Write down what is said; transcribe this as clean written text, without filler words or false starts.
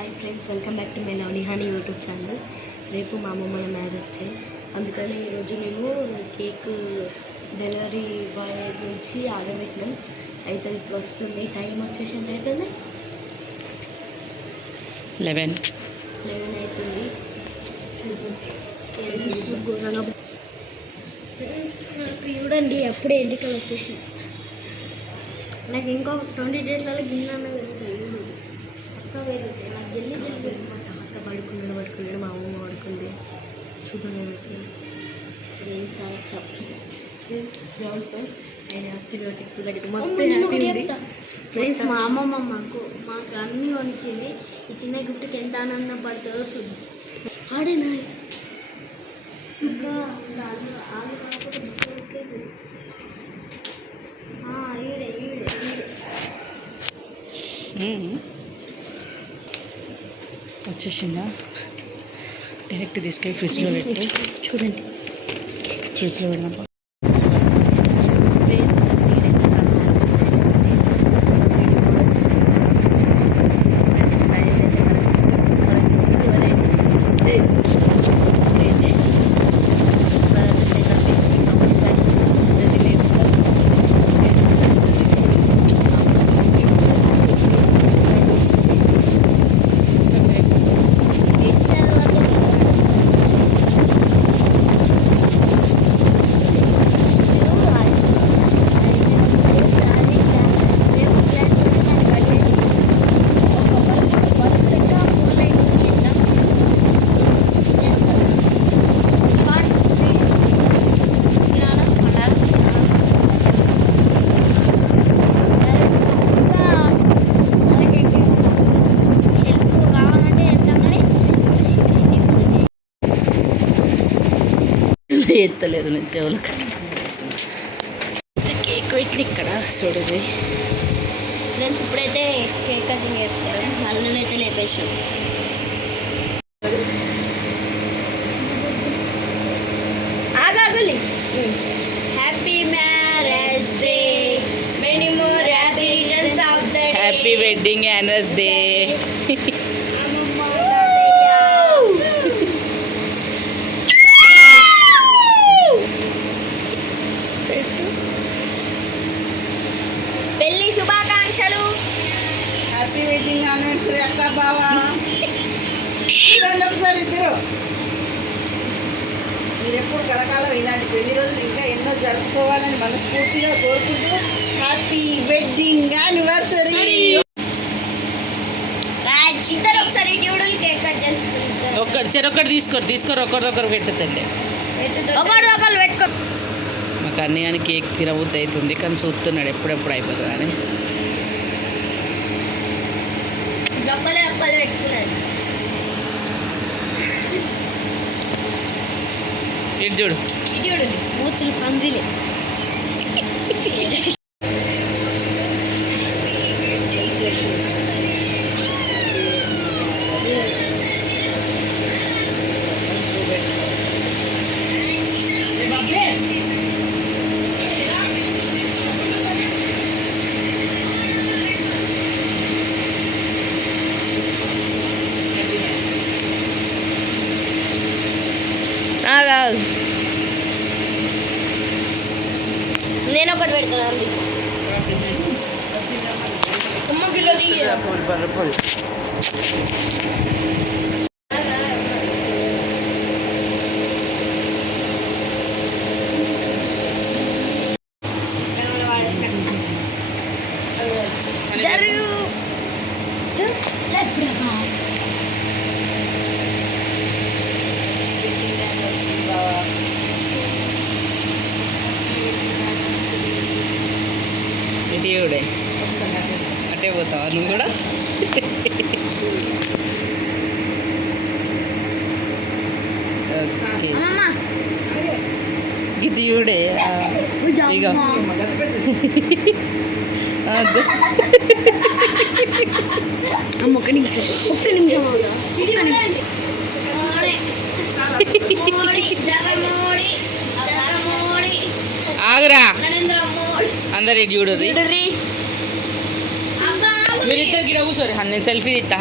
Hi friends, welcome back to my lovely honey YouTube channel. రేపు మా అమ్మమ్మ marriage day, అందుకని ఈరోజు మేము కేక్ డెలివరీ బాయ్ నుంచి ఆర్డర్ పెట్టినాం. అయితే ఇప్పుడు వస్తుంది. టైం వచ్చేసి ఎంత అవుతుంది? 11 అవుతుంది. చూడండి, అప్పుడే ఎన్నికలు వచ్చేసి నాకు ఇంకో 20 డేస్లలో గిన్నె పెరుగుతాయి. అక్క పెరుగుతాయి. నాకు జల్లి పెరుగుతుంది. అక్క పడుకున్నాడు, మా అమ్మమ్మ పడుకుంది. చూడండి ఆయన వచ్చిన మస్తు ఫ్రెండ్స్. మా అమ్మమ్మ మాకు అన్నీ కొనిచ్చింది. ఈ చిన్న గిఫ్ట్కి ఎంత ఆనందం పడుతుందో చూద్దాం. ఆడేనా ఇంకా వచ్చేసిందా? డైరెక్ట్ తీసుకెళ్ళి ఫ్రిడ్జ్లో పెట్టి చూడండి. ఫ్రిడ్జ్లో పెడదాం. ఎత్తలేదు నేను చెవులకు. కేక్ పెట్టి ఇక్కడ చూడదు ఫ్రెండ్స్. ఇప్పుడైతే కేక్ కటింగ్ చేస్తారు. అల్లనైతే లేపేసాం. ఆగాగులి. Happy marriage day, many more happy returns of the day, happy wedding anniversary day. పెళ్లి శుభాకాంక్షలు. హ్యాపీ వెడ్డింగ్ యానివర్సరీ అక్క బావా. ఒకసారి ఇద్దరు మీరు ఎప్పుడు కలకాలం ఇలాంటి పెళ్లి రోజులు ఇంకా ఎన్నో జరుపుకోవాలని మనస్ఫూర్తిగా కోరుకుంటూ హ్యాపీ వెడ్డింగ్ యానివర్సరీ. ఇద్దరు ఒకసారి ట్యూడల్ కేక్ కట్ చేసుకుంటారు. చెరొకటి తీసుకోరు ఒకరిదొకరు పెట్టుతండి. ఒకరు పెట్టుకో. మాకు అన్నీ కానీ కేక్ తినబుద్ధి అవుతుంది, కానీ చూస్తున్నాడు ఎప్పుడెప్పుడు అయిపోతుంది అని. ఒక్కలు పెట్టుకున్నారు. ఇటు చూడు మూతులు పందిలే. నేను ఒకటి పెడతాను. ఇటీవుడే అట్టే పోతావా నువ్వు కూడా? ఓకే, ఇటీవుడే ఇక ఒక్క నిమిషం ఆగురా. అందరు ఇటు చూడు. మీరిద్దరికి కూర్చోరు, నేను సెల్ఫీ తీస్తా.